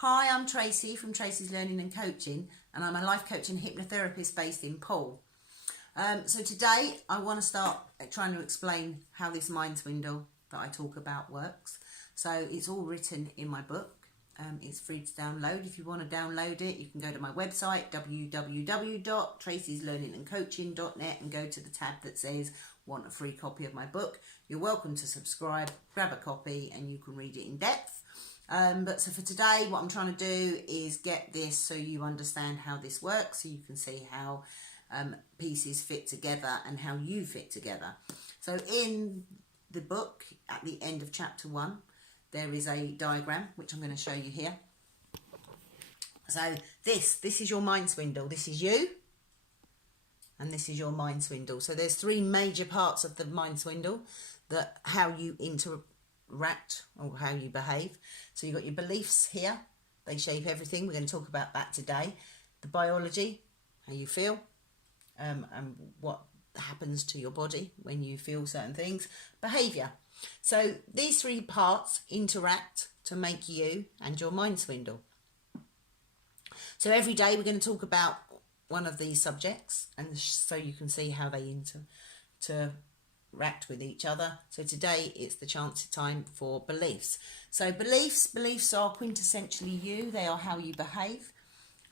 Hi, I'm Tracy from Tracy's Learning and Coaching, and I'm a life coach and hypnotherapist based in Poole. So today I want to start trying to explain how this mind swindle that I talk about works. So it's all written in my book. It's free to download. If you want to download it, you can go to my website, www.tracyslearningandcoaching.net, and go to the tab that says want a free copy of my book. You're welcome to subscribe, grab a copy, and you can read it in depth. But so for today, what I'm trying to do is get this so you understand how this works, so you can see how pieces fit together and how you fit together. So in the book, at the end of chapter 1, there is a diagram, which I'm going to show you here. So this is your mind swindle. This is you, and this is your mind swindle. So there's 3 major parts of the mind swindle: that how you interact or how you behave. So you've got your beliefs here. They shape everything. We're going to talk about that today. The biology, how you feel, and what happens to your body when you feel certain things. Behaviour. So these 3 parts interact to make you and your mind swindle. So every day we're going to talk about one of these subjects, and so you can see how they interact with each other. So today it's the time for beliefs. So beliefs are quintessentially you. They are how you behave,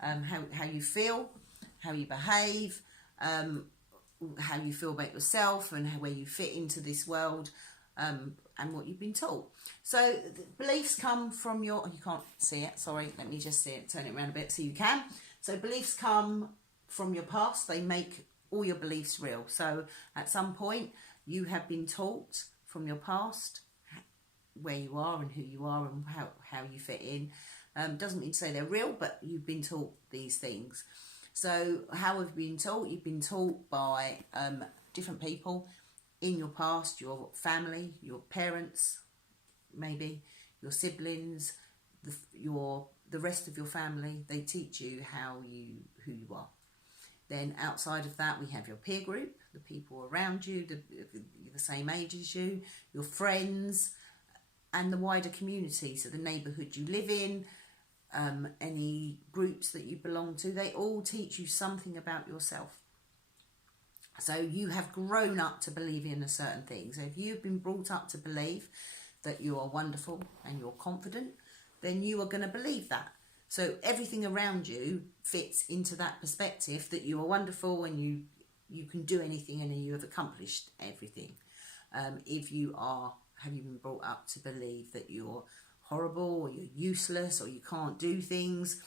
how you feel, how you behave, how you feel about yourself, and where you fit into this world. And what you've been taught. So the beliefs come from you can't see it, sorry, let me just see it, turn it around a bit so you can. So beliefs come from your past. They make all your beliefs real. So at some point you have been taught from your past where you are and who you are and how you fit in. Doesn't mean to say they're real, but you've been taught these things. So how have you been taught? You've been taught by different people in your past: your family, your parents, maybe your siblings, the rest of your family. They teach you who you are. Then outside of that, we have your peer group, the people around you, the same age as you, your friends, and the wider community. So the neighbourhood you live in, any groups that you belong to, they all teach you something about yourself. So you have grown up to believe in a certain thing. So if you've been brought up to believe that you are wonderful and you're confident, then you are going to believe that. So everything around you fits into that perspective that you are wonderful and you can do anything and you have accomplished everything. Have you been brought up to believe that you're horrible or you're useless or you can't do things,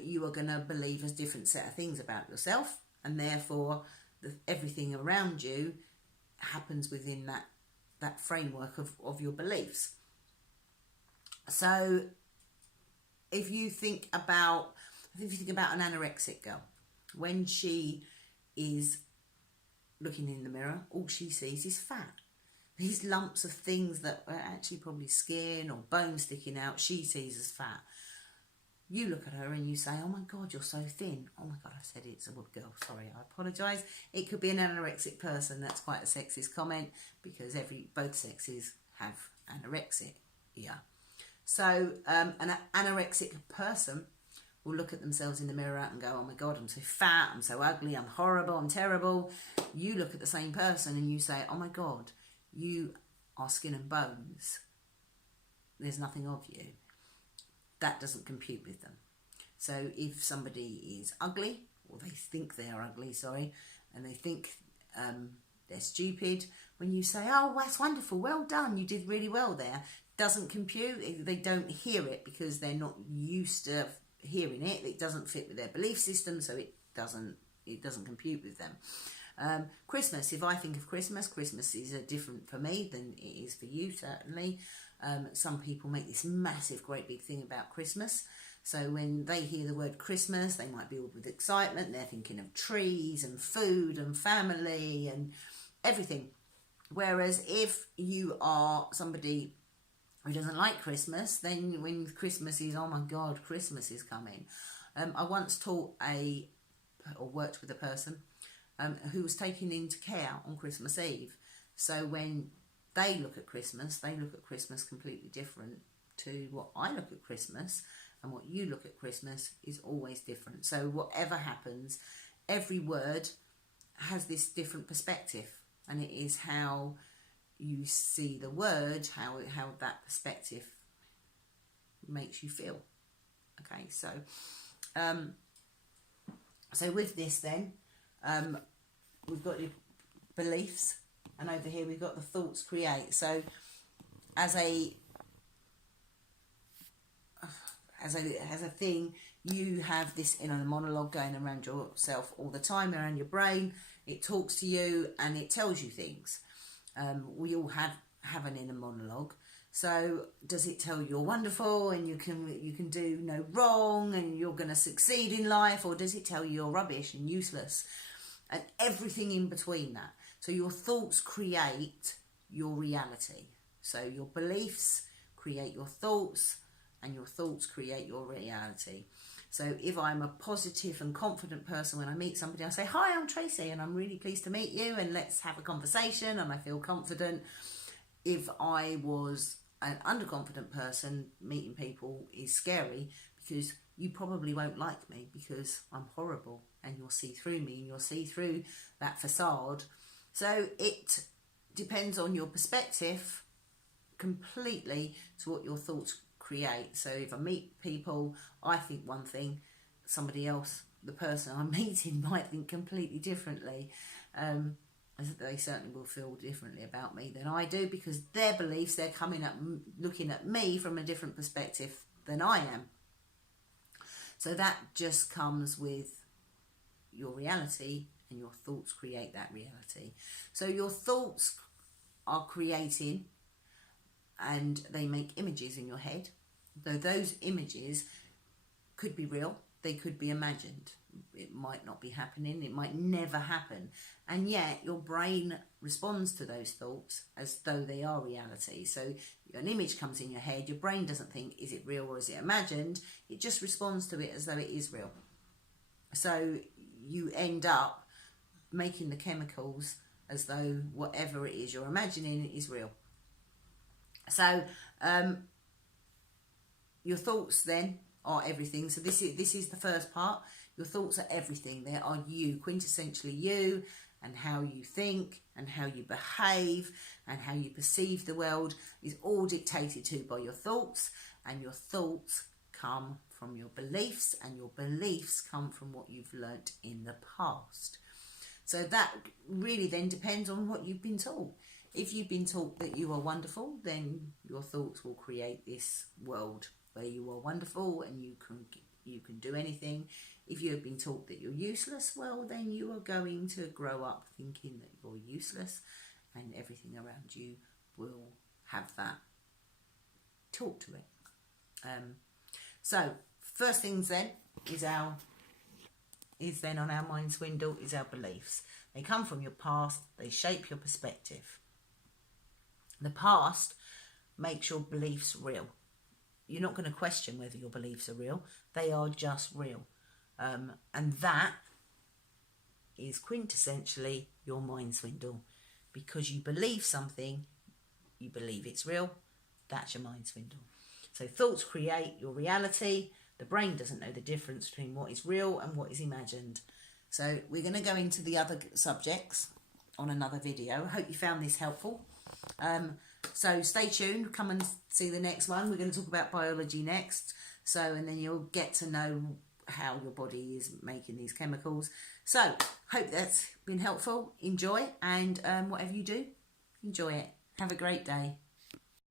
you are going to believe a different set of things about yourself, and therefore everything around you happens within that framework of your beliefs. So if you think about an anorexic girl, when she is looking in the mirror, all she sees is fat. These lumps of things that are actually probably skin or bone sticking out, she sees as fat. You look at her and you say, oh my God, you're so thin. Oh my God, I said it's a girl. Sorry, I apologise. It could be an anorexic person. That's quite a sexist comment because both sexes have anorexia. Yeah. So an anorexic person will look at themselves in the mirror and go, oh my God, I'm so fat, I'm so ugly, I'm horrible, I'm terrible. You look at the same person and you say, oh my God, you are skin and bones. There's nothing of you. That doesn't compute with them. So if somebody is ugly, or they think they are ugly, and they think they're stupid, when you say, oh, that's wonderful, well done, you did really well there, doesn't compute. They don't hear it because they're not used to hearing it. It doesn't fit with their belief system, so it doesn't compute with them. Christmas, if I think of Christmas is different for me than it is for you, certainly. Some people make this massive, great big thing about Christmas. So when they hear the word Christmas, they might be filled with excitement. They're thinking of trees and food and family and everything. Whereas if you are somebody who doesn't like Christmas, then when Christmas is, oh my God, Christmas is coming. I once worked with a person who was taken into care on Christmas Eve. So when they look at Christmas completely different to what I look at Christmas and what you look at Christmas is always different. So whatever happens, every word has this different perspective, and it is how you see the word, how that perspective makes you feel. Okay, so so with this then, we've got your beliefs, and over here we've got the thoughts create. So as a thing, you have this inner monologue going around yourself all the time, around your brain. It talks to you and it tells you things. We all have an inner monologue. So does it tell you you're wonderful and you can do no wrong and you're going to succeed in life, or does it tell you you're rubbish and useless and everything in between that? So your thoughts create your reality. So your beliefs create your thoughts, and your thoughts create your reality. So if I'm a positive and confident person, when I meet somebody, I say, hi, I'm Tracy and I'm really pleased to meet you and let's have a conversation, and I feel confident. If I was an underconfident person, meeting people is scary because you probably won't like me because I'm horrible, and you'll see through me and you'll see through that facade. So it depends on your perspective completely to what your thoughts create. So if I meet people, I think one thing, somebody else, the person I'm meeting, might think completely differently. They certainly will feel differently about me than I do, because their beliefs, they're coming up looking at me from a different perspective than I am. So that just comes with your reality, and your thoughts create that reality. So your thoughts are creating, and they make images in your head. Though those images could be real, they could be imagined. It might not be happening, it might never happen. And yet your brain responds to those thoughts as though they are reality. So an image comes in your head, your brain doesn't think, is it real or is it imagined? It just responds to it as though it is real. So you end up making the chemicals as though whatever it is you're imagining is real. So your thoughts then are everything. So this is the first part. Your thoughts are everything. They are you, quintessentially you, and how you think and how you behave and how you perceive the world is all dictated to by your thoughts, and your thoughts come from your beliefs, and your beliefs come from what you've learnt in the past. So that really then depends on what you've been taught. If you've been taught that you are wonderful, then your thoughts will create this world where you are wonderful and you can do anything. If you have been taught that you're useless, well, then you are going to grow up thinking that you're useless, and everything around you will have that taught to it. So first things then is then on our mind swindle is our beliefs. They come from your past. They shape your perspective. The past makes your beliefs real. You're not going to question whether your beliefs are real. They are just real. And that is quintessentially your mind swindle. Because you believe something, you believe it's real, that's your mind swindle. So thoughts create your reality. The brain doesn't know the difference between what is real and what is imagined. So we're going to go into the other subjects on another video. I hope you found this helpful. So stay tuned, come and see the next one. We're going to talk about biology next. So, and then you'll get to know how your body is making these chemicals. So hope that's been helpful. Enjoy, and whatever you do, enjoy it. Have a great day.